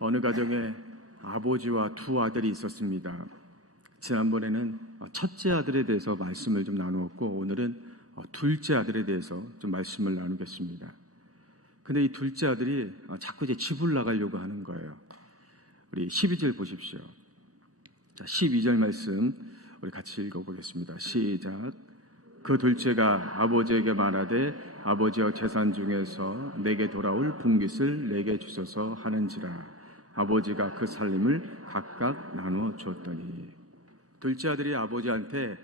어느 가정에 아버지와 두 아들이 있었습니다. 지난번에는 첫째 아들에 대해서 말씀을 좀 나누었고, 오늘은 둘째 아들에 대해서 좀 말씀을 나누겠습니다. 근데 이 둘째 아들이 자꾸 이제 집을 나가려고 하는 거예요. 우리 12절 보십시오. 자, 12절 말씀 우리 같이 읽어보겠습니다. 시작. 그 둘째가 아버지에게 말하되 아버지여 재산 중에서 내게 돌아올 분깃을 내게 주소서 하는지라. 아버지가 그 살림을 각각 나누어 주었더니. 둘째 아들이 아버지한테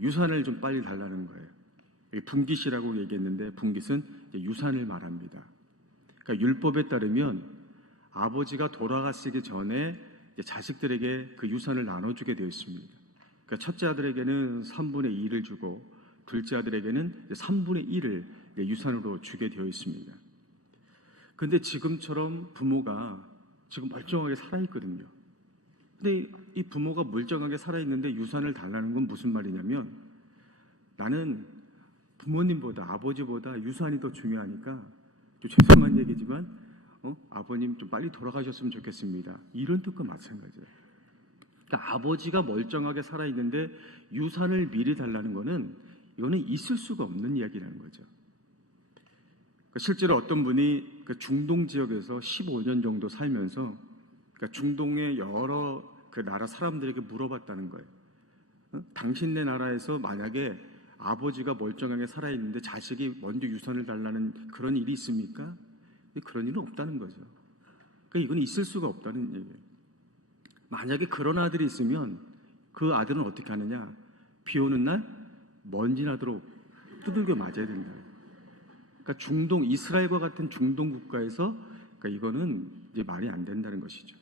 유산을 좀 빨리 달라는 거예요. 분깃이라고 얘기했는데 분깃은 유산을 말합니다. 그러니까 율법에 따르면 아버지가 돌아가시기 전에 자식들에게 그 유산을 나눠주게 되어 있습니다. 그러니까 첫째 아들에게는 3분의 2를 주고 둘째 아들에게는 3분의 1을 유산으로 주게 되어 있습니다. 그런데 지금처럼 부모가 지금 멀쩡하게 살아있거든요. 근데 이 부모가 멀쩡하게 살아있는데 유산을 달라는 건 무슨 말이냐면, 나는 부모님보다 아버지보다 유산이 더 중요하니까, 좀 죄송한 얘기지만 아버님 좀 빨리 돌아가셨으면 좋겠습니다, 이런 뜻과 마찬가지예요. 그러니까 아버지가 멀쩡하게 살아있는데 유산을 미리 달라는 거는, 이거는 있을 수가 없는 이야기라는 거죠. 실제로 어떤 분이 중동 지역에서 15년 정도 살면서 중동의 여러 그 나라 사람들에게 물어봤다는 거예요. 당신네 나라에서 만약에 아버지가 멀쩡하게 살아있는데 자식이 먼저 유산을 달라는 그런 일이 있습니까? 그런 일은 없다는 거죠. 그러니까 이건 있을 수가 없다는 얘기예요. 만약에 그런 아들이 있으면 그 아들은 어떻게 하느냐? 비 오는 날 먼지 나도록 두들겨 맞아야 된다. 그러니까 중동, 이스라엘과 같은 중동 국가에서 그러니까 이거는 이제 말이 안 된다는 것이죠.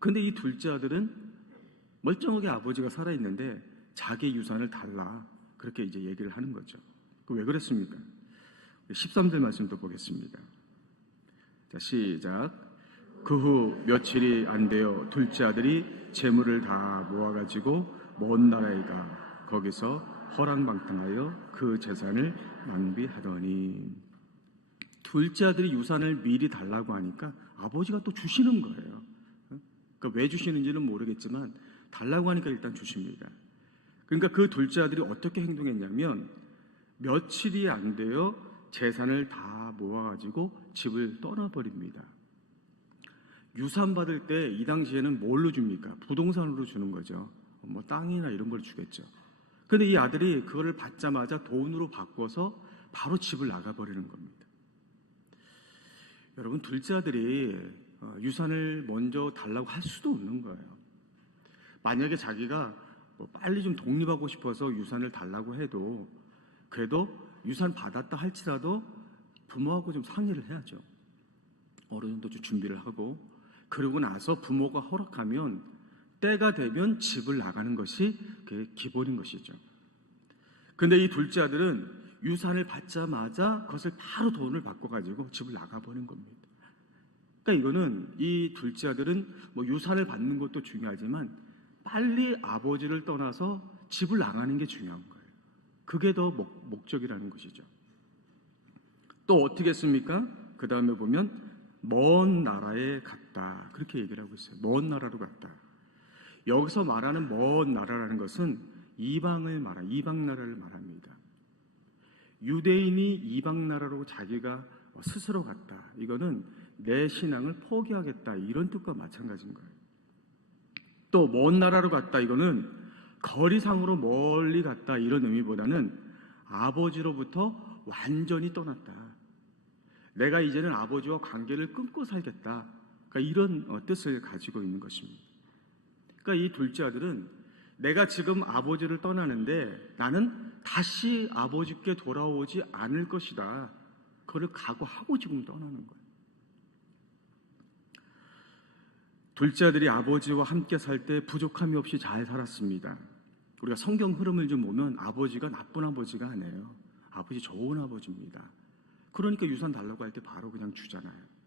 그런데 이 둘째 아들은 멀쩡하게 아버지가 살아있는데 자기 유산을 달라, 그렇게 이제 얘기를 하는 거죠. 왜 그랬습니까? 13절 말씀도 보겠습니다. 자, 시작. 그 후 며칠이 안 되어 둘째 아들이 재물을 다 모아가지고 먼 나라에 가 거기서 허랑방탕하여 그 재산을 낭비하더니. 둘째 아들이 유산을 미리 달라고 하니까 아버지가 또 주시는 거예요. 그러니까 왜 주시는지는 모르겠지만 달라고 하니까 일단 주십니다. 그러니까 그 둘째 아들이 어떻게 행동했냐면, 며칠이 안 되어 재산을 다 모아가지고 집을 떠나버립니다. 유산 받을 때 이 당시에는 뭘로 줍니까? 부동산으로 주는 거죠. 뭐 땅이나 이런 걸 주겠죠. 그런데 이 아들이 그거를 받자마자 돈으로 바꿔서 바로 집을 나가버리는 겁니다. 여러분, 둘째 아들이 유산을 먼저 달라고 할 수도 없는 거예요. 만약에 자기가 빨리 좀 독립하고 싶어서 유산을 달라고 해도, 그래도 유산 받았다 할지라도 부모하고 좀 상의를 해야죠. 어느 정도 좀 준비를 하고, 그러고 나서 부모가 허락하면 때가 되면 집을 나가는 것이 그게 기본인 것이죠. 그런데 이 둘째 아들은 유산을 받자마자 그것을 바로 돈을 바꿔가지고 집을 나가버린 겁니다. 그러니까 이거는, 이 둘째 아들은 뭐 유산을 받는 것도 중요하지만 빨리 아버지를 떠나서 집을 나가는 게 중요한 거예요. 그게 더 목적이라는 것이죠. 또 어떻게 했습니까? 그 다음에 보면 먼 나라에 갔다, 그렇게 얘기를 하고 있어요. 먼 나라로 갔다. 여기서 말하는 먼 나라라는 것은 이방 나라를 말합니다. 유대인이 이방 나라로 자기가 스스로 갔다, 이거는 내 신앙을 포기하겠다, 이런 뜻과 마찬가지인 거예요. 또 먼 나라로 갔다, 이거는 거리상으로 멀리 갔다, 이런 의미보다는 아버지로부터 완전히 떠났다. 내가 이제는 아버지와 관계를 끊고 살겠다, 그러니까 이런 뜻을 가지고 있는 것입니다. 그러니까 이 둘째 아들은 내가 지금 아버지를 떠나는데 나는 다시 아버지께 돌아오지 않을 것이다, 그걸 각오하고 지금 떠나는 거예요. 둘째 아들이 아버지와 함께 살 때 부족함이 없이 잘 살았습니다. 우리가 성경 흐름을 좀 보면 아버지가 나쁜 아버지가 아니에요. 아버지 좋은 아버지입니다. 그러니까 유산 달라고 할 때 바로 그냥 주잖아요.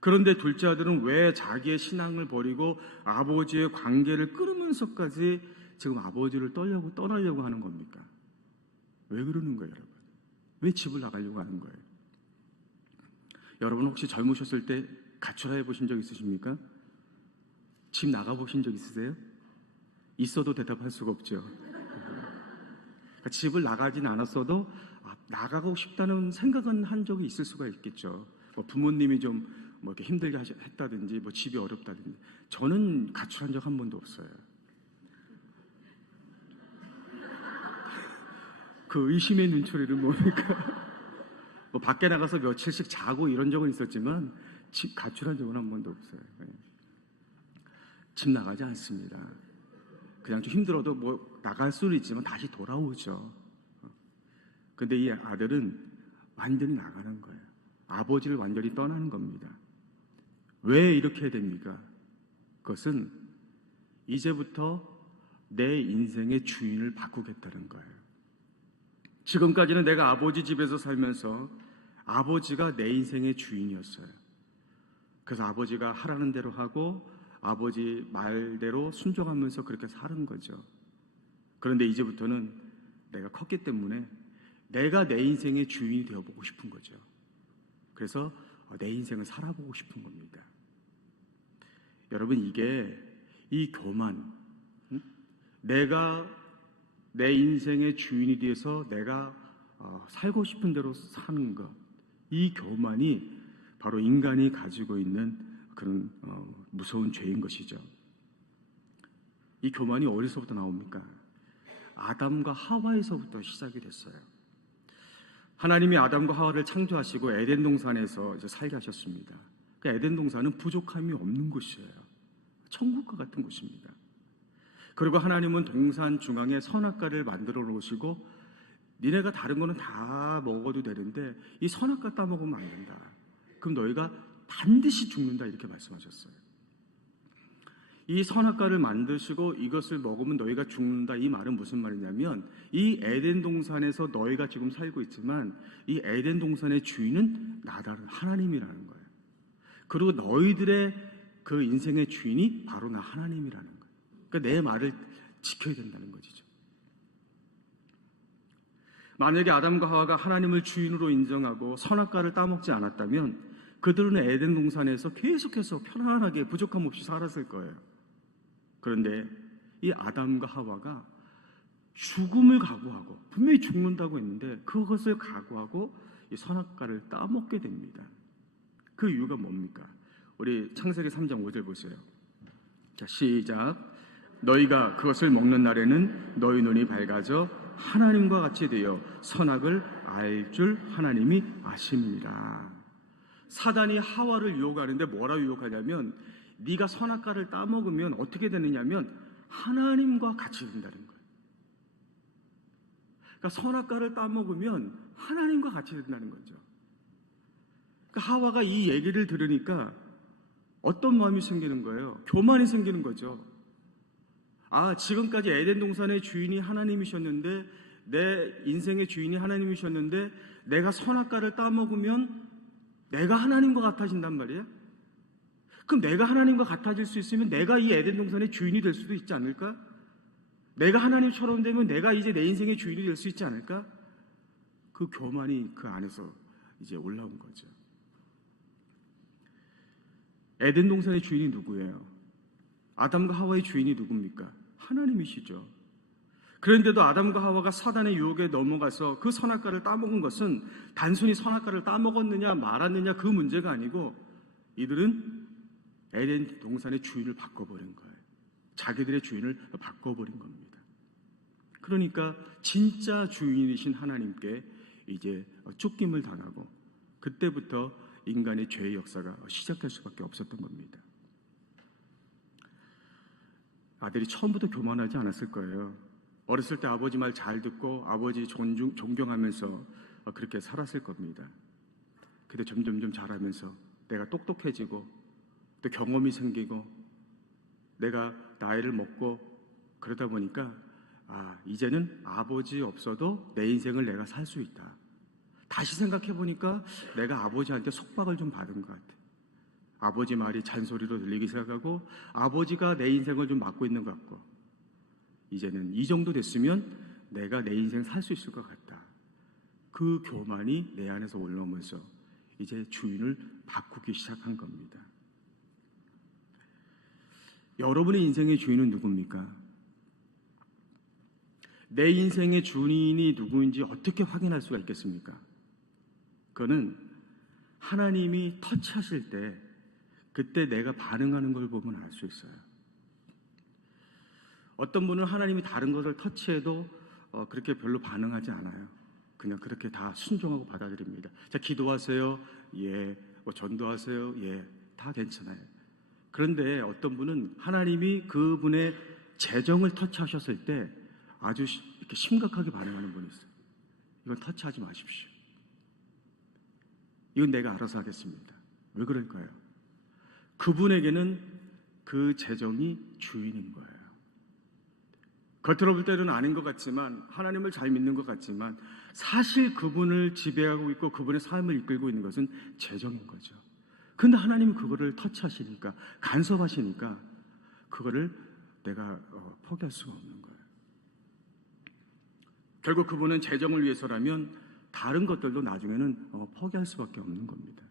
그런데 둘째 아들은 왜 자기의 신앙을 버리고 아버지의 관계를 끊으면서까지 지금 아버지를 떠나려고 하는 겁니까? 왜 그러는 거예요, 여러분? 왜 집을 나가려고 하는 거예요? 여러분 혹시 젊으셨을 때 가출해 보신 적 있으십니까? 집 나가 보신 적 있으세요? 있어도 대답할 수가 없죠. 그러니까 집을 나가진 않았어도 나가고 싶다는 생각은 한 적이 있을 수가 있겠죠. 뭐 부모님이 좀 뭐 이렇게 힘들게 했다든지 뭐 집이 어렵다든지. 저는 가출한 적 한 번도 없어요. 그 의심의 눈초리는 뭡니까? 뭐 밖에 나가서 며칠씩 자고 이런 적은 있었지만 집 가출한 적은 한 번도 없어요. 집 나가지 않습니다. 그냥 좀 힘들어도 뭐 나갈 수는 있지만 다시 돌아오죠. 근데 이 아들은 완전히 나가는 거예요. 아버지를 완전히 떠나는 겁니다. 왜 이렇게 됩니까? 그것은 이제부터 내 인생의 주인을 바꾸겠다는 거예요. 지금까지는 내가 아버지 집에서 살면서 아버지가 내 인생의 주인이었어요. 그래서 아버지가 하라는 대로 하고 아버지 말대로 순종하면서 그렇게 사는 거죠. 그런데 이제부터는 내가 컸기 때문에 내가 내 인생의 주인이 되어보고 싶은 거죠. 그래서 내 인생을 살아보고 싶은 겁니다. 여러분, 이 교만, 내가 내 인생의 주인이 되어서 내가 살고 싶은 대로 사는 것, 이 교만이 바로 인간이 가지고 있는 그런 무서운 죄인 것이죠. 이 교만이 어디서부터 나옵니까? 아담과 하와에서부터 시작이 됐어요. 하나님이 아담과 하와를 창조하시고 에덴 동산에서 이제 살게 하셨습니다. 그 에덴 동산은 부족함이 없는 곳이에요. 천국과 같은 곳입니다. 그리고 하나님은 동산 중앙에 선악과를 만들어 놓으시고 니네가 다른 거는 다 먹어도 되는데 이 선악과 따먹으면 안 된다. 그럼 너희가 반드시 죽는다 이렇게 말씀하셨어요. 이 선악과를 만드시고 이것을 먹으면 너희가 죽는다, 이 말은 무슨 말이냐면 이 에덴 동산에서 너희가 지금 살고 있지만 이 에덴 동산의 주인은 나다른 하나님이라는 거예요. 그리고 너희들의 그 인생의 주인이 바로 나 하나님이라는 거예요. 그러니까 내 말을 지켜야 된다는 것이죠. 만약에 아담과 하와가 하나님을 주인으로 인정하고 선악과를 따먹지 않았다면 그들은 에덴 동산에서 계속해서 편안하게 부족함 없이 살았을 거예요. 그런데 이 아담과 하와가 죽음을 각오하고 분명히 죽는다고 했는데 그것을 각오하고 이 선악과를 따먹게 됩니다. 그 이유가 뭡니까? 우리 창세기 3장 5절 보세요. 자, 시작. 너희가 그것을 먹는 날에는 너희 눈이 밝아져 하나님과 같이 되어 선악을 알 줄 하나님이 아심이니라. 사단이 하와를 유혹하는데 뭐라 유혹하냐면 네가 선악과를 따먹으면 어떻게 되느냐면 하나님과 같이 된다는 거예요. 그러니까 선악과를 따먹으면 하나님과 같이 된다는 거죠. 그러니까 하와가 이 얘기를 들으니까 어떤 마음이 생기는 거예요? 교만이 생기는 거죠. 지금까지 에덴 동산의 주인이 하나님이셨는데 내 인생의 주인이 하나님이셨는데 내가 선악과를 따먹으면 내가 하나님과 같아진단 말이야? 그럼 내가 하나님과 같아질 수 있으면 내가 이 에덴 동산의 주인이 될 수도 있지 않을까? 내가 하나님처럼 되면 내가 이제 내 인생의 주인이 될 수 있지 않을까? 그 교만이 그 안에서 이제 올라온 거죠. 에덴 동산의 주인이 누구예요? 아담과 하와의 주인이 누굽니까? 하나님이시죠. 그런데도 아담과 하와가 사단의 유혹에 넘어가서 그 선악과를 따먹은 것은 단순히 선악과를 따먹었느냐 말았느냐 그 문제가 아니고 이들은 에덴 동산의 주인을 바꿔버린 거예요. 자기들의 주인을 바꿔버린 겁니다. 그러니까 진짜 주인이신 하나님께 이제 쫓김을 당하고 그때부터 인간의 죄의 역사가 시작할 수밖에 없었던 겁니다. 아들이 처음부터 교만하지 않았을 거예요. 어렸을 때 아버지 말 잘 듣고 아버지 존경하면서 그렇게 살았을 겁니다. 근데 점점점 자라면서 내가 똑똑해지고 또 경험이 생기고 내가 나이를 먹고 그러다 보니까 이제는 아버지 없어도 내 인생을 내가 살 수 있다. 다시 생각해 보니까 내가 아버지한테 속박을 좀 받은 것 같아. 아버지 말이 잔소리로 들리기 시작하고 아버지가 내 인생을 좀 맡고 있는 것 같고 이제는 이 정도 됐으면 내가 내 인생 살 수 있을 것 같다. 그 교만이 내 안에서 올라오면서 이제 주인을 바꾸기 시작한 겁니다. 여러분의 인생의 주인은 누굽니까? 내 인생의 주인이 누구인지 어떻게 확인할 수가 있겠습니까? 그거는 하나님이 터치하실 때 그때 내가 반응하는 걸 보면 알 수 있어요. 어떤 분은 하나님이 다른 것을 터치해도 그렇게 별로 반응하지 않아요. 그냥 그렇게 다 순종하고 받아들입니다. 자, 기도하세요. 예. 전도하세요. 예. 다 괜찮아요. 그런데 어떤 분은 하나님이 그분의 재정을 터치하셨을 때 아주 이렇게 심각하게 반응하는 분이 있어요. 이건 터치하지 마십시오. 이건 내가 알아서 하겠습니다. 왜 그럴까요? 그분에게는 그 재정이 주인인 거예요. 겉으로 볼 때는 아닌 것 같지만, 하나님을 잘 믿는 것 같지만 사실 그분을 지배하고 있고 그분의 삶을 이끌고 있는 것은 재정인 거죠. 근데 하나님은 그거를 터치하시니까, 간섭하시니까 그거를 내가 포기할 수가 없는 거예요. 결국 그분은 재정을 위해서라면 다른 것들도 나중에는 포기할 수밖에 없는 겁니다.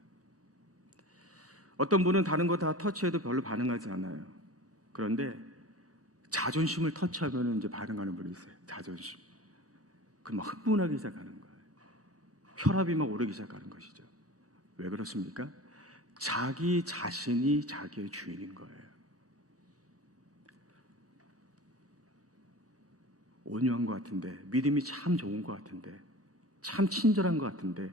어떤 분은 다른 거 다 터치해도 별로 반응하지 않아요. 그런데 자존심을 터치하면 이제 반응하는 분이 있어요. 자존심. 그럼 막 흥분하기 시작하는 거예요. 혈압이 막 오르기 시작하는 것이죠. 왜 그렇습니까? 자기 자신이 자기의 주인인 거예요. 온유한 것 같은데, 믿음이 참 좋은 것 같은데, 참 친절한 것 같은데,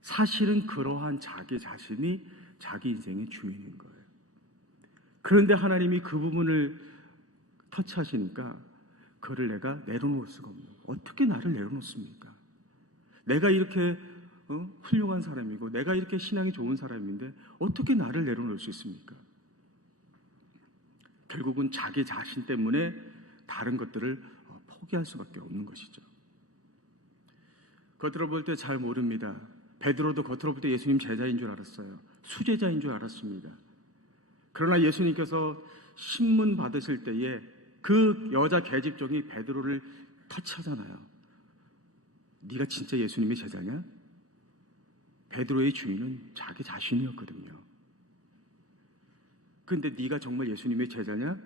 사실은 그러한 자기 자신이 자기 인생의 주인인 거예요. 그런데 하나님이 그 부분을 터치하시니까 그를 내가 내려놓을 수가 없는 거예요. 어떻게 나를 내려놓습니까? 내가 이렇게 훌륭한 사람이고 내가 이렇게 신앙이 좋은 사람인데 어떻게 나를 내려놓을 수 있습니까? 결국은 자기 자신 때문에 다른 것들을 포기할 수밖에 없는 것이죠. 겉으로 볼 때 잘 모릅니다. 베드로도 겉으로 볼 때 예수님 제자인 줄 알았어요. 수제자인 줄 알았습니다. 그러나 예수님께서 신문 받으실 때에 그 여자 계집종이 베드로를 터치하잖아요. 네가 진짜 예수님의 제자냐? 베드로의 주인은 자기 자신이었거든요. 그런데 네가 정말 예수님의 제자냐?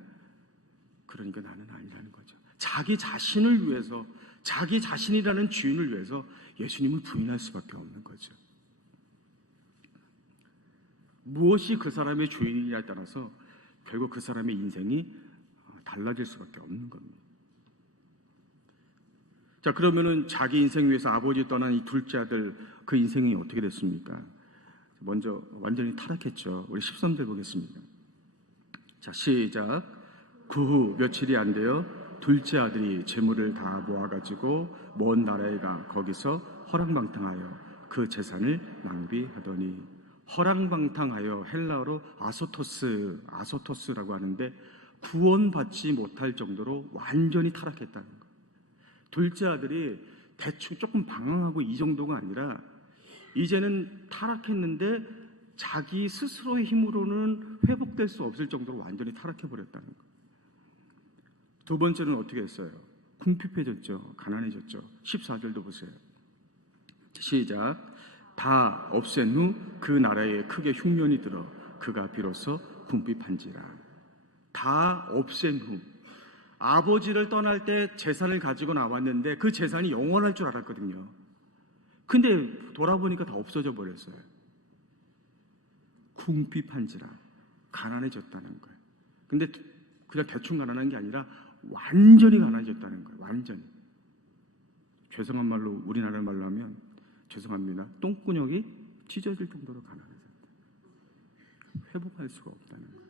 그러니까 나는 아니라는 거죠. 자기 자신을 위해서, 자기 자신이라는 주인을 위해서 예수님을 부인할 수밖에 없는 거죠. 무엇이 그 사람의 주인이냐에 따라서 결국 그 사람의 인생이 달라질 수밖에 없는 겁니다. 자, 그러면은 자기 인생 위해서 아버지 떠난 이 둘째 아들, 그 인생이 어떻게 됐습니까? 먼저 완전히 타락했죠. 우리 13절 보겠습니다. 자, 시작. 그 후 며칠이 안 되어 둘째 아들이 재물을 다 모아가지고 먼 나라에 가 거기서 허랑방탕하여 그 재산을 낭비하더니, 허랑방탕하여 헬라어로 아소토스라고 하는데 구원받지 못할 정도로 완전히 타락했다는 거예요. 둘째 아들이 대충 조금 방황하고 이 정도가 아니라 이제는 타락했는데 자기 스스로의 힘으로는 회복될 수 없을 정도로 완전히 타락해버렸다는 거예요. 두 번째는 어떻게 했어요? 궁핍해졌죠. 가난해졌죠. 14절도 보세요. 시작. 다 없앤 후 그 나라에 크게 흉년이 들어 그가 비로소 궁핍한지라. 다 없앤 후, 아버지를 떠날 때 재산을 가지고 나왔는데 그 재산이 영원할 줄 알았거든요. 근데 돌아보니까 다 없어져 버렸어요. 궁핍한지라, 가난해졌다는 거예요. 근데 그냥 대충 가난한 게 아니라 완전히 가난해졌다는 거예요. 완전히. 죄송한 말로, 우리나라 말로 하면 죄송합니다. 똥구녕이 찢어질 정도로 가난해졌다. 회복할 수가 없다는 거예요.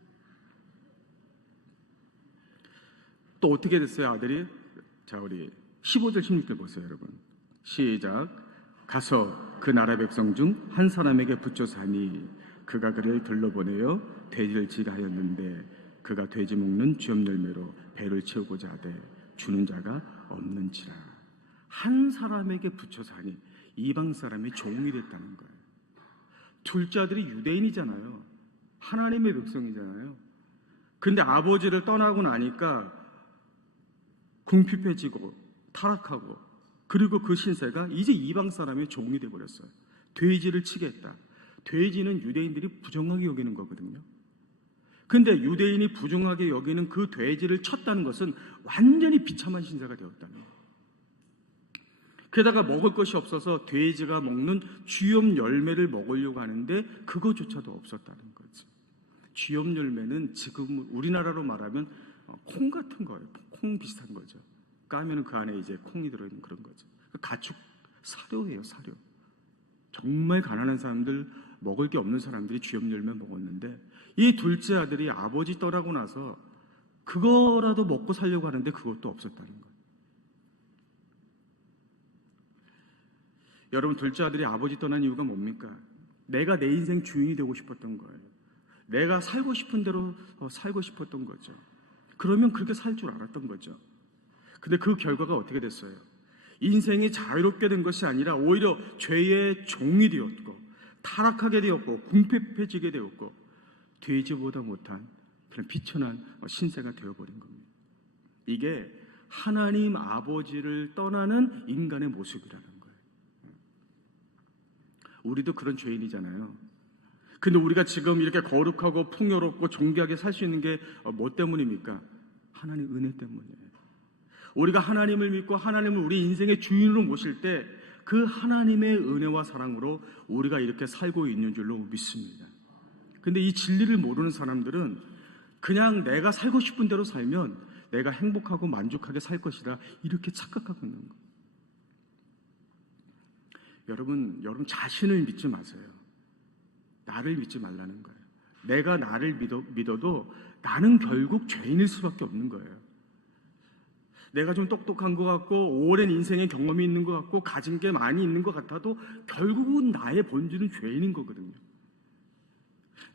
또 어떻게 됐어요, 아들이? 자, 우리 15절 16절 보세요, 여러분. 시작. 가서 그 나라 백성 중 한 사람에게 붙여 사니 그가 그를 들러보내어 돼지를 지게 하였는데 그가 돼지 먹는 쥐업 열매로 배를 채우고자 하되 주는 자가 없는지라. 한 사람에게 붙여 사니 이방 사람의 종이 됐다는 거예요. 둘째 아들이 유대인이잖아요. 하나님의 백성이잖아요. 근데 아버지를 떠나고 나니까 궁핍해지고 타락하고, 그리고 그 신세가 이제 이방 사람의 종이 근데 유대인이 부정하게 여기는 그 돼지를 쳤다는 것은 완전히 비참한 신세가 되었다는 거예요. 게다가 먹을 것이 없어서 돼지가 먹는 쥐염 열매를 먹으려고 하는데 그거조차도 없었다는 거지. 쥐염 열매는 지금 우리나라로 말하면 콩 같은 거예요. 콩 비슷한 거죠. 까면 그 안에 이제 콩이 들어있는 그런 거죠. 가축 사료예요, 사료. 정말 가난한 사람들, 먹을 게 없는 사람들이 쥐염 열매 먹었는데 이 둘째 아들이 아버지 떠나고 나서 그거라도 먹고 살려고 하는데 그것도 없었다는 거예요. 여러분, 둘째 아들이 아버지 떠난 이유가 뭡니까? 내가 내 인생 주인이 되고 싶었던 거예요. 내가 살고 싶은 대로 살고 싶었던 거죠. 그러면 그렇게 살 줄 알았던 거죠. 근데 그 결과가 어떻게 됐어요? 인생이 자유롭게 된 것이 아니라 오히려 죄의 종이 되었고 타락하게 되었고 궁핍해지게 되었고 돼지보다 못한 그런 비천한 신세가 되어버린 겁니다. 이게 하나님 아버지를 떠나는 인간의 모습이라는 거예요. 우리도 그런 죄인이잖아요. 근데 우리가 지금 이렇게 거룩하고 풍요롭고 존귀하게 살 수 있는 게 뭐 때문입니까? 하나님 은혜 때문이에요. 우리가 하나님을 믿고 하나님을 우리 인생의 주인으로 모실 때 그 하나님의 은혜와 사랑으로 우리가 이렇게 살고 있는 줄로 믿습니다. 근데 이 진리를 모르는 사람들은 그냥 내가 살고 싶은 대로 살면 내가 행복하고 만족하게 살 것이다 이렇게 착각하고 있는 거예요. 여러분 자신을 믿지 마세요. 나를 믿지 말라는 거예요. 내가 나를 믿어도 나는 결국 죄인일 수밖에 없는 거예요. 내가 좀 똑똑한 것 같고 오랜 인생의 경험이 있는 것 같고 가진 게 많이 있는 것 같아도 결국은 나의 본질은 죄인인 거거든요.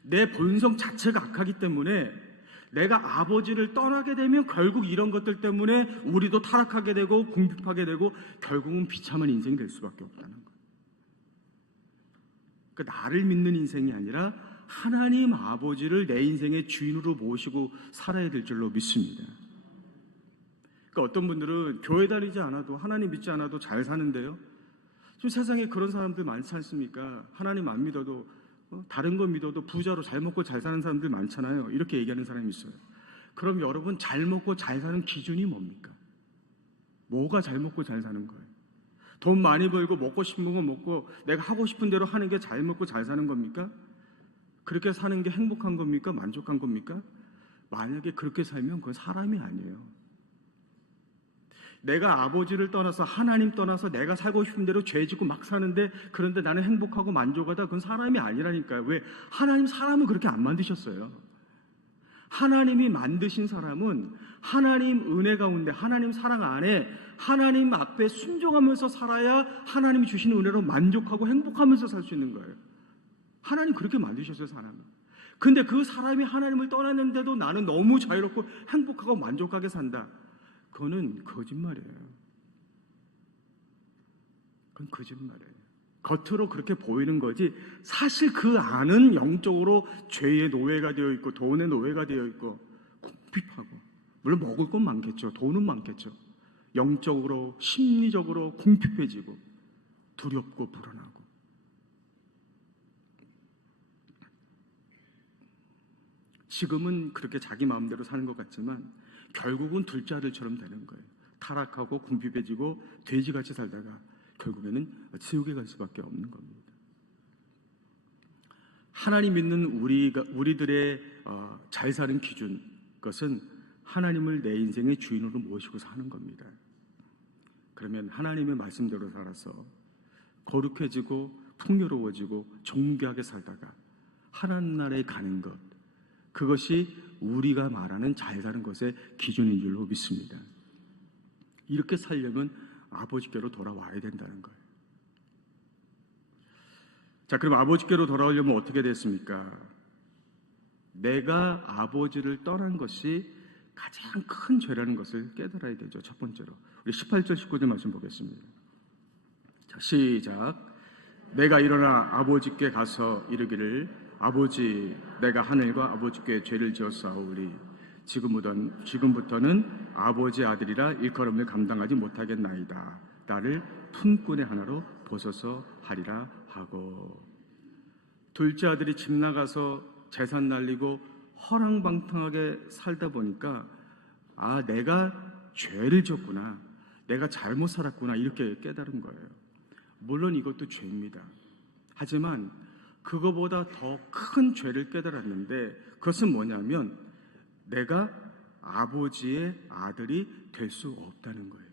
내 본성 자체가 악하기 때문에 내가 아버지를 떠나게 되면 결국 이런 것들 때문에 우리도 타락하게 되고 궁핍하게 되고 결국은 비참한 인생이 될 수밖에 없다는 거예요. 그러니까 나를 믿는 인생이 아니라 하나님 아버지를 내 인생의 주인으로 모시고 살아야 될 줄로 믿습니다. 그러니까 어떤 분들은 교회 다니지 않아도 하나님 믿지 않아도 잘 사는데요. 지금 세상에 그런 사람들 많지 않습니까? 하나님 안 믿어도 다른 거 믿어도 부자로 잘 먹고 잘 사는 사람들 많잖아요. 이렇게 얘기하는 사람이 있어요. 그럼 여러분 잘 먹고 잘 사는 기준이 뭡니까? 뭐가 잘 먹고 잘 사는 거예요? 돈 많이 벌고 먹고 싶은 거 먹고 내가 하고 싶은 대로 하는 게 잘 먹고 잘 사는 겁니까? 그렇게 사는 게 행복한 겁니까? 만족한 겁니까? 만약에 그렇게 살면 그건 사람이 아니에요. 내가 아버지를 떠나서 하나님 떠나서 내가 살고 싶은 대로 죄 짓고 막 사는데 그런데 나는 행복하고 만족하다 그건 사람이 아니라니까요. 왜? 하나님 사람을 그렇게 안 만드셨어요. 하나님이 만드신 사람은 하나님 은혜 가운데 하나님 사랑 안에 하나님 앞에 순종하면서 살아야 하나님이 주시는 은혜로 만족하고 행복하면서 살 수 있는 거예요. 하나님 그렇게 만드셨어요, 사람을. 근데 그 사람이 하나님을 떠났는데도 나는 너무 자유롭고 행복하고 만족하게 산다. 그거는 거짓말이에요. 그건 거짓말이에요. 겉으로 그렇게 보이는 거지 사실 그 안은 영적으로 죄의 노예가 되어 있고 돈의 노예가 되어 있고 궁핍하고 물론 먹을 건 많겠죠. 돈은 많겠죠. 영적으로 심리적으로 궁핍해지고 두렵고 불안하고 지금은 그렇게 자기 마음대로 사는 것 같지만 결국은 둘째 아들처럼 되는 거예요. 타락하고 궁핍해지고 돼지같이 살다가 결국에는 지옥에 갈 수밖에 없는 겁니다. 하나님 믿는 우리들의 잘 사는 기준, 그것은 하나님을 내 인생의 주인으로 모시고 사는 겁니다. 그러면 하나님의 말씀대로 살아서 거룩해지고 풍요로워지고 존귀하게 살다가 하나님 나라에 가는 것, 그것이 우리가 말하는 잘 사는 것의 기준인 줄로 믿습니다. 이렇게 살려면 아버지께로 돌아와야 된다는 거예요. 자, 그럼 아버지께로 돌아오려면 어떻게 됐습니까? 내가 아버지를 떠난 것이 가장 큰 죄라는 것을 깨달아야 되죠. 첫 번째로 우리 18절 19절 말씀 보겠습니다. 자, 시작. 내가 일어나 아버지께 가서 이르기를 아버지, 내가 하늘과 아버지께 죄를 지었사오니 지금부터는 아버지 아들이라 일컬음을 감당하지 못하겠나이다. 나를 품꾼의 하나로 보소서 하리라 하고. 둘째 아들이 집 나가서 재산 날리고 허랑방탕하게 살다 보니까 내가 죄를 졌구나, 내가 잘못 살았구나, 이렇게 깨달은 거예요. 물론 이것도 죄입니다. 하지만 그거보다 더 큰 죄를 깨달았는데, 그것은 뭐냐면 내가 아버지의 아들이 될 수 없다는 거예요.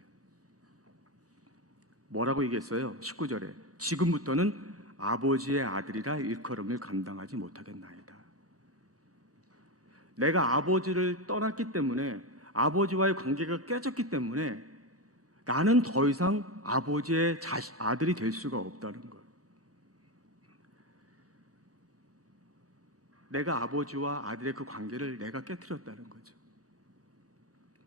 뭐라고 얘기했어요? 19절에 지금부터는 아버지의 아들이라 일컬음을 감당하지 못하겠나이다. 내가 아버지를 떠났기 때문에, 아버지와의 관계가 깨졌기 때문에 나는 더 이상 아버지의 아들이 될 수가 없다는 거예요. 내가 아버지와 아들의 그 관계를 내가 깨트렸다는 거죠.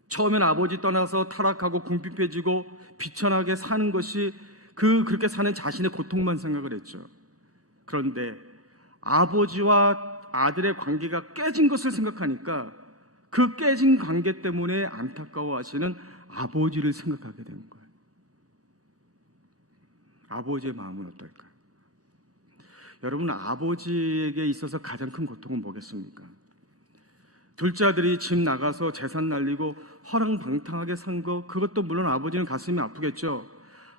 처음엔 아버지 떠나서 타락하고 궁핍해지고 비천하게 사는 것이 그렇게 사는 자신의 고통만 생각을 했죠. 그런데 아버지와 아들의 관계가 깨진 것을 생각하니까 그 깨진 관계 때문에 안타까워하시는 아버지를 생각하게 된 거예요. 아버지의 마음은 어떨까요? 여러분, 아버지에게 있어서 가장 큰 고통은 뭐겠습니까? 둘째 아들이 집 나가서 재산 날리고 허랑방탕하게 산 거, 그것도 물론 아버지는 가슴이 아프겠죠.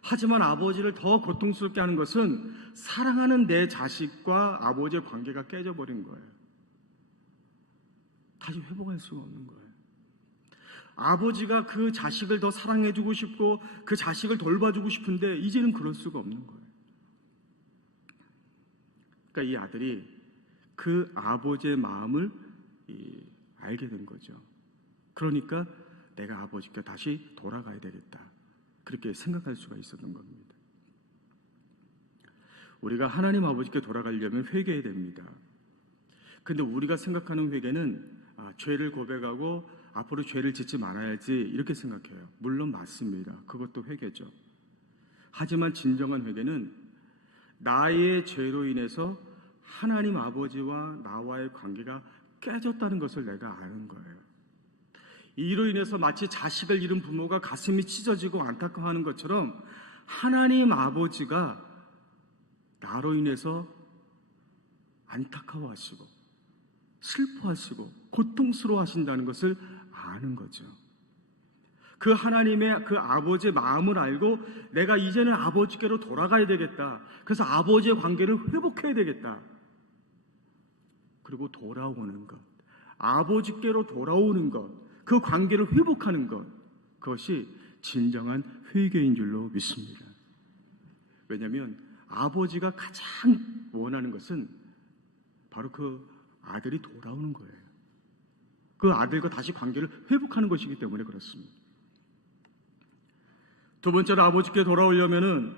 하지만 아버지를 더 고통스럽게 하는 것은 사랑하는 내 자식과 아버지의 관계가 깨져버린 거예요. 다시 회복할 수가 없는 거예요. 아버지가 그 자식을 더 사랑해주고 싶고 그 자식을 돌봐주고 싶은데 이제는 그럴 수가 없는 거예요. 그러니까 이 아들이 그 아버지의 마음을 알게 된 거죠. 그러니까 내가 아버지께 다시 돌아가야 되겠다, 그렇게 생각할 수가 있었던 겁니다. 우리가 하나님 아버지께 돌아가려면 회개해야 됩니다. 근데 우리가 생각하는 회개는 죄를 고백하고 앞으로 죄를 짓지 말아야지, 이렇게 생각해요. 물론 맞습니다. 그것도 회개죠. 하지만 진정한 회개는 나의 죄로 인해서 하나님 아버지와 나와의 관계가 깨졌다는 것을 내가 아는 거예요. 이로 인해서 마치 자식을 잃은 부모가 가슴이 찢어지고 안타까워하는 것처럼 하나님 아버지가 나로 인해서 안타까워하시고 슬퍼하시고 고통스러워하신다는 것을 아는 거죠. 그 하나님의 그 아버지의 마음을 알고 내가 이제는 아버지께로 돌아가야 되겠다, 그래서 아버지의 관계를 회복해야 되겠다, 그리고 돌아오는 것, 아버지께로 돌아오는 것, 그 관계를 회복하는 것, 그것이 진정한 회개인 줄로 믿습니다. 왜냐하면 아버지가 가장 원하는 것은 바로 그 아들이 돌아오는 거예요. 그 아들과 다시 관계를 회복하는 것이기 때문에 그렇습니다. 두 번째로 아버지께 돌아오려면은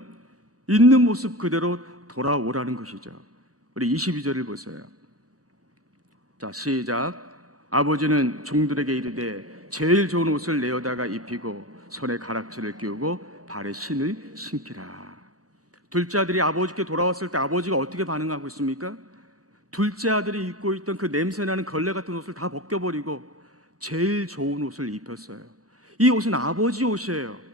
있는 모습 그대로 돌아오라는 것이죠. 우리 22절을 보세요. 자, 시작. 아버지는 종들에게 이르되 제일 좋은 옷을 내어다가 입히고 손에 가락지를 끼우고 발에 신을 신기라. 둘째 아들이 아버지께 돌아왔을 때 아버지가 어떻게 반응하고 있습니까? 둘째 아들이 입고 있던 그 냄새나는 걸레 같은 옷을 다 벗겨버리고 제일 좋은 옷을 입혔어요. 이 옷은 아버지 옷이에요.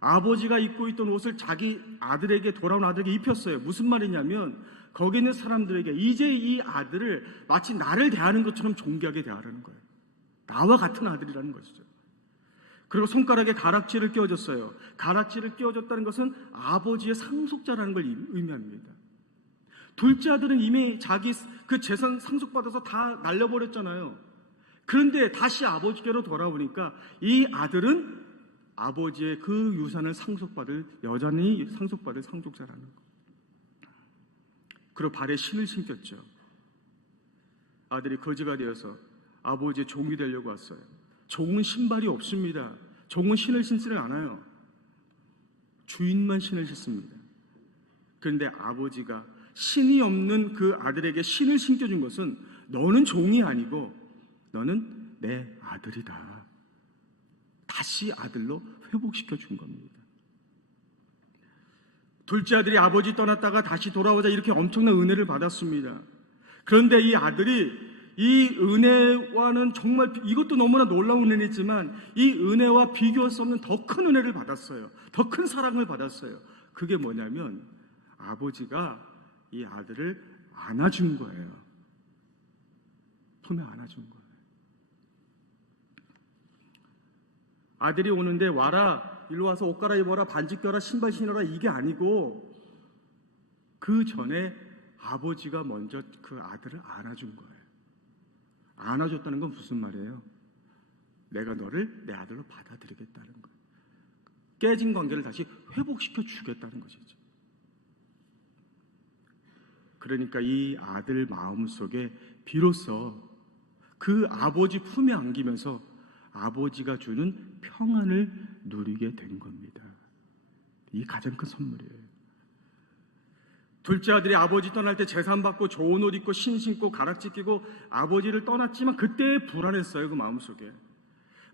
아버지가 입고 있던 옷을 자기 아들에게, 돌아온 아들에게 입혔어요. 무슨 말이냐면 거기 있는 사람들에게 이제 이 아들을 마치 나를 대하는 것처럼 존귀하게 대하라는 거예요. 나와 같은 아들이라는 것이죠. 그리고 손가락에 가락지를 끼워줬어요. 가락지를 끼워줬다는 것은 아버지의 상속자라는 걸 의미합니다. 둘째 아들은 이미 자기 그 재산 상속받아서 다 날려버렸잖아요. 그런데 다시 아버지께로 돌아오니까 이 아들은 아버지의 그 유산을 여전히 상속받을 상속자라는 거. 그리고 발에 신을 신겼죠. 아들이 거지가 되어서 아버지의 종이 되려고 왔어요. 종은 신발이 없습니다. 종은 신을 신지를 않아요. 주인만 신을 신습니다. 그런데 아버지가 신이 없는 그 아들에게 신을 신겨준 것은 너는 종이 아니고 너는 내 아들이다, 다시 아들로 회복시켜 준 겁니다. 둘째 아들이 아버지 떠났다가 다시 돌아오자 이렇게 엄청난 은혜를 받았습니다. 그런데 이 아들이 이 은혜와는 정말, 이것도 너무나 놀라운 은혜지만 이 은혜와 비교할 수 없는 더 큰 은혜를 받았어요. 더 큰 사랑을 받았어요. 그게 뭐냐면 아버지가 이 아들을 안아준 거예요. 품에 안아준 거예요. 아들이 오는데 와라, 일로 와서 옷 갈아입어라, 반지 껴라, 신발 신어라, 이게 아니고 그 전에 아버지가 먼저 그 아들을 안아준 거예요. 안아줬다는 건 무슨 말이에요? 내가 너를 내 아들로 받아들이겠다는 거예요. 깨진 관계를 다시 회복시켜 주겠다는 것이죠. 그러니까 이 아들 마음속에 비로소 그 아버지 품에 안기면서 아버지가 주는 평안을 누리게 된 겁니다. 이 가장 큰 선물이에요. 둘째 아들이 아버지 떠날 때 재산 받고 좋은 옷 입고 신 신고 가락지 끼고 아버지를 떠났지만 그때 불안했어요. 그 마음속에.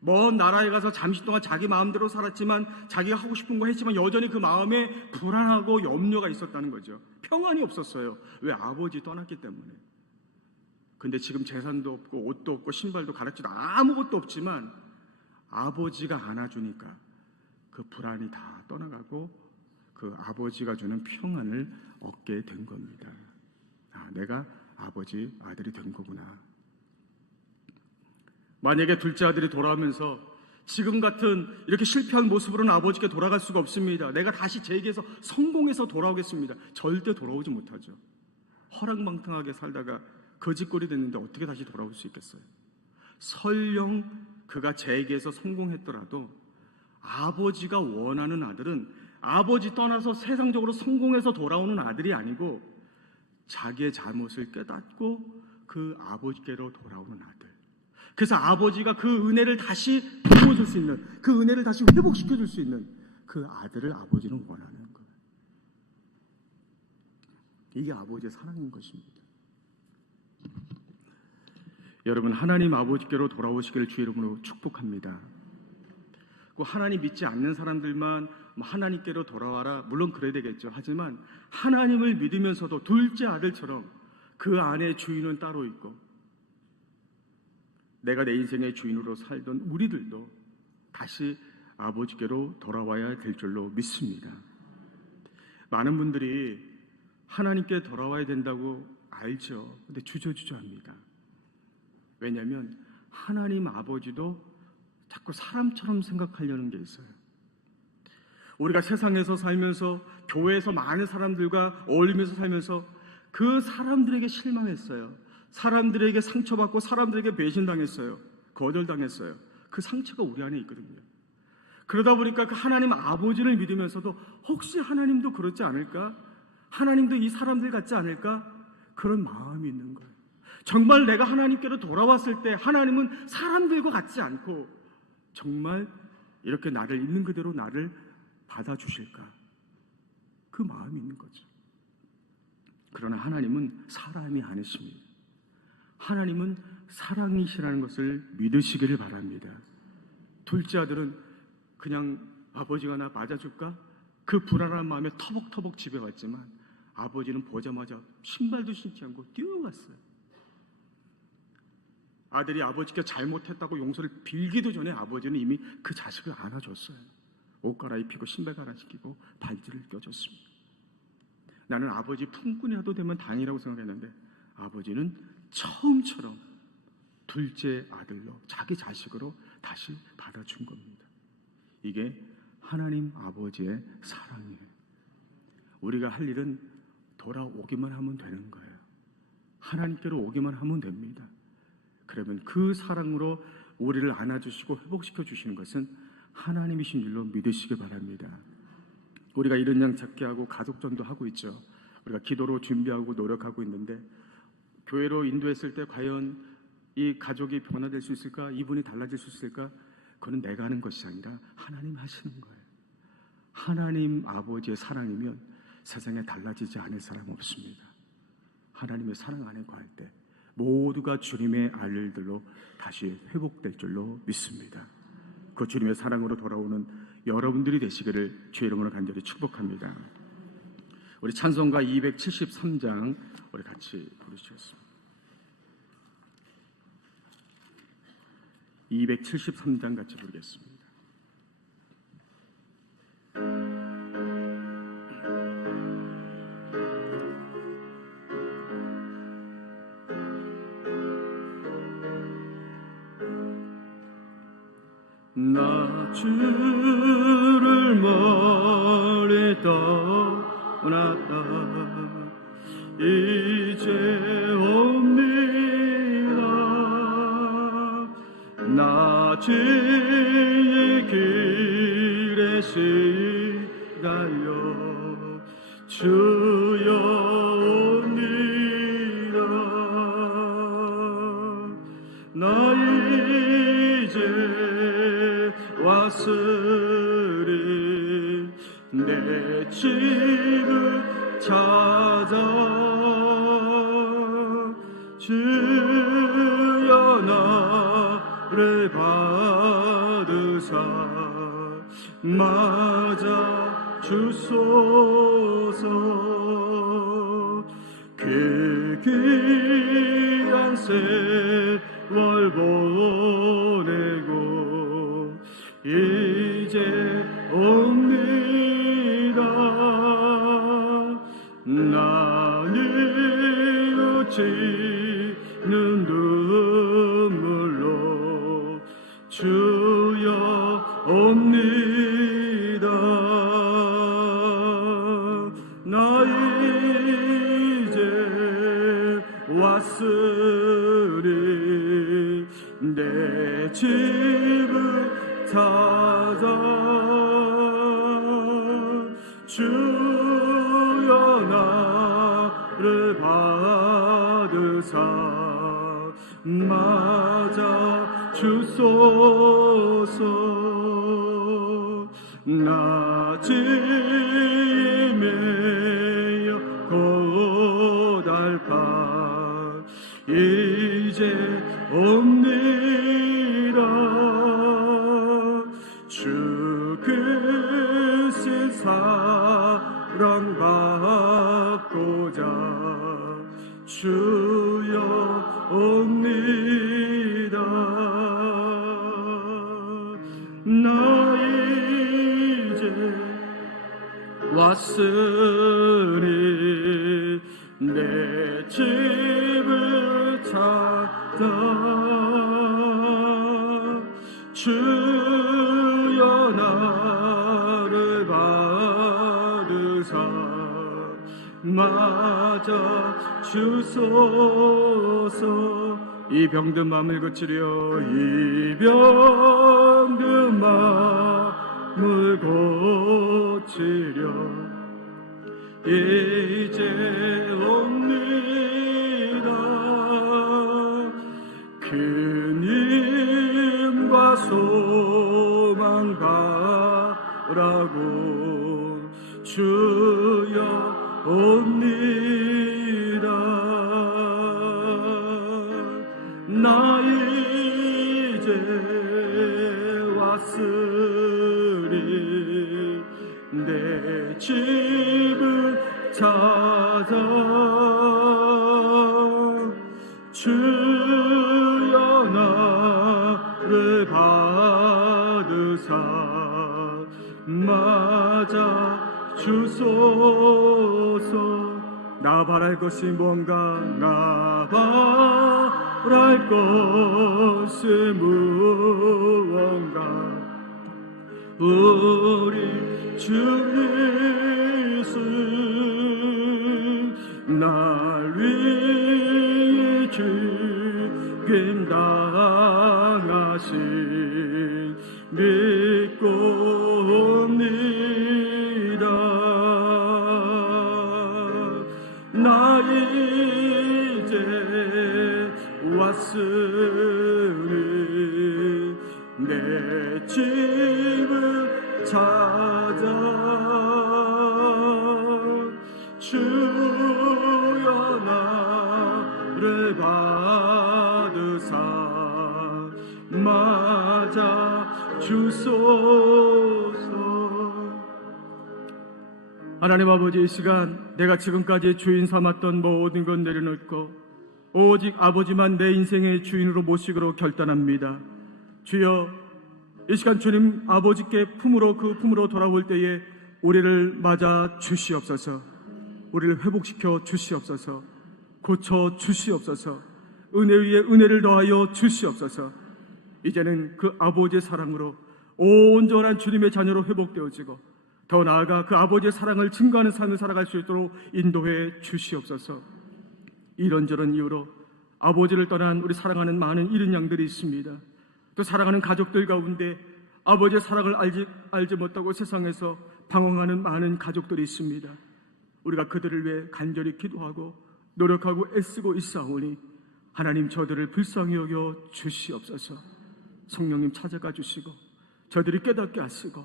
먼 나라에 가서 잠시 동안 자기 마음대로 살았지만 자기가 하고 싶은 거 했지만 여전히 그 마음에 불안하고 염려가 있었다는 거죠. 평안이 없었어요. 왜? 아버지 떠났기 때문에. 근데 지금 재산도 없고 옷도 없고 신발도 가락지도 아무것도 없지만 아버지가 안아주니까 그 불안이 다 떠나가고 그 아버지가 주는 평안을 얻게 된 겁니다. 아, 내가 아버지 아들이 된 거구나. 만약에 둘째 아들이 돌아오면서 지금 같은 이렇게 실패한 모습으로는 아버지께 돌아갈 수가 없습니다. 내가 다시 재기해서 성공해서 돌아오겠습니다. 절대 돌아오지 못하죠. 허랑방탕하게 살다가 거지꼴이 됐는데 어떻게 다시 돌아올 수 있겠어요? 설령 그가 재기해서 성공했더라도 아버지가 원하는 아들은 아버지 떠나서 세상적으로 성공해서 돌아오는 아들이 아니고 자기의 잘못을 깨닫고 그 아버지께로 돌아오는 아들. 그래서 아버지가 그 은혜를 다시 부어줄 수 있는, 그 은혜를 다시 회복시켜줄 수 있는 그 아들을 아버지는 원하는 거예요. 이게 아버지의 사랑인 것입니다. 여러분, 하나님 아버지께로 돌아오시기를 주의 이름으로 축복합니다. 하나님 믿지 않는 사람들만 하나님께로 돌아와라, 물론 그래야 되겠죠. 하지만 하나님을 믿으면서도 둘째 아들처럼 그 안에 주인은 따로 있고 내가 내 인생의 주인으로 살던 우리들도 다시 아버지께로 돌아와야 될 줄로 믿습니다. 많은 분들이 하나님께 돌아와야 된다고 알죠. 근데 주저주저합니다. 왜냐하면 하나님 아버지도 자꾸 사람처럼 생각하려는 게 있어요. 우리가 세상에서 살면서 교회에서 많은 사람들과 어울리면서 살면서 그 사람들에게 실망했어요. 사람들에게 상처받고 사람들에게 배신당했어요. 거절당했어요. 그 상처가 우리 안에 있거든요. 그러다 보니까 그 하나님 아버지를 믿으면서도 혹시 하나님도 그렇지 않을까? 하나님도 이 사람들 같지 않을까? 그런 마음이 있는 거예요. 정말 내가 하나님께로 돌아왔을 때 하나님은 사람들과 같지 않고 정말 이렇게 나를 있는 그대로 나를 받아주실까? 그 마음이 있는 거죠. 그러나 하나님은 사람이 아니십니다. 하나님은 사랑이시라는 것을 믿으시기를 바랍니다. 둘째 아들은 그냥 아버지가 나 맞아줄까? 그 불안한 마음에 터벅터벅 집에 왔지만 아버지는 보자마자 신발도 신지 않고 뛰어갔어요. 아들이 아버지께 잘못했다고 용서를 빌기도 전에 아버지는 이미 그 자식을 안아줬어요. 옷 갈아입히고 신발 갈아시키고 반지를 껴줬습니다. 나는 아버지 품꾼이라도 되면 다행이라고 생각했는데 아버지는 처음처럼 둘째 아들로 자기 자식으로 다시 받아준 겁니다. 이게 하나님 아버지의 사랑이에요. 우리가 할 일은 돌아오기만 하면 되는 거예요. 하나님께로 오기만 하면 됩니다. 그러면 그 사랑으로 우리를 안아주시고 회복시켜 주시는 것은 하나님이신 줄로 믿으시기 바랍니다. 우리가 이른 양 찾게 하고 가족전도 하고 있죠. 우리가 기도로 준비하고 노력하고 있는데 교회로 인도했을 때 과연 이 가족이 변화될 수 있을까? 이분이 달라질 수 있을까? 그건 내가 하는 것이 아니라 하나님 하시는 거예요. 하나님 아버지의 사랑이면 세상에 달라지지 않을 사람 없습니다. 하나님의 사랑 안에 거할 때 모두가 주님의 아들들로 다시 회복될 줄로 믿습니다. 그 주님의 사랑으로 돌아오는 여러분들이 되시기를 주의 이름으로 간절히 축복합니다. 우리 찬송가 273장 우리 같이 부르시겠습니다. 273장 같이 부르겠습니다. 나 주를 멀리 떠났다. 이제 옵니다. 나 주의 길에 시달려 주여 옵니다. 나 이제 왔으리 내 집을 찾아 주여 나를 받으사 맞아 주소서. 그 귀한 세월 보내고 이제 옵니다. 나 뉘우치는 눈물로 주여 옵니다. 나 이제 왔으리 내 집을 찾아 주여 나를 받으사 맞아 주소서. 나 짐에여 고달파 이제 옵니다. 주 크신 사랑받고자 주여 옵니다. 나 이제 왔으니 내 집을 찾아 주여 나를 받으사 맞아 주소서. 이 병든 마음을 고치려 이 병든 마음을 고치려 이제 옵니다. 큰 힘과 소망 바라고 주여 옵니다. 나 이제 왔으리 내 집을 찾아 주여 나를 받으사 맞아 주소서. 나 바랄 것이 뭔가 나 바랄 것이 무언가 우리 주 예수 날 위해 죽임 당하신 믿고 옵니다. 나 이제 왔으니 내 집을 찾아 주여 나를 받으사 맞아 주소서. 하나님 아버지, 이 시간 내가 지금까지 주인 삼았던 모든 것 내려놓고 오직 아버지만 내 인생의 주인으로 모시기로 결단합니다. 주여, 이 시간 주님 아버지께 그 품으로 돌아올 때에 우리를 맞아 주시옵소서. 우리를 회복시켜 주시옵소서. 고쳐 주시옵소서. 은혜 위에 은혜를 더하여 주시옵소서. 이제는 그 아버지의 사랑으로 온전한 주님의 자녀로 회복되어지고 더 나아가 그 아버지의 사랑을 증거하는 삶을 살아갈 수 있도록 인도해 주시옵소서. 이런저런 이유로 아버지를 떠난 우리 사랑하는 많은 잃은 양들이 있습니다. 또 사랑하는 가족들 가운데 아버지의 사랑을 알지 못하고 세상에서 방황하는 많은 가족들이 있습니다. 우리가 그들을 위해 간절히 기도하고 노력하고 애쓰고 있사오니 하나님 저들을 불쌍히 여겨 주시옵소서. 성령님 찾아가 주시고 저들이 깨닫게 하시고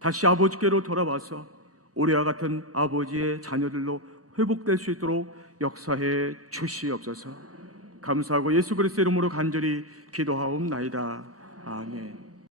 다시 아버지께로 돌아와서 우리와 같은 아버지의 자녀들로 회복될 수 있도록 역사해 주시옵소서. 감사하고 예수 그리스도의 이름으로 간절히 기도하옵나이다. 아멘.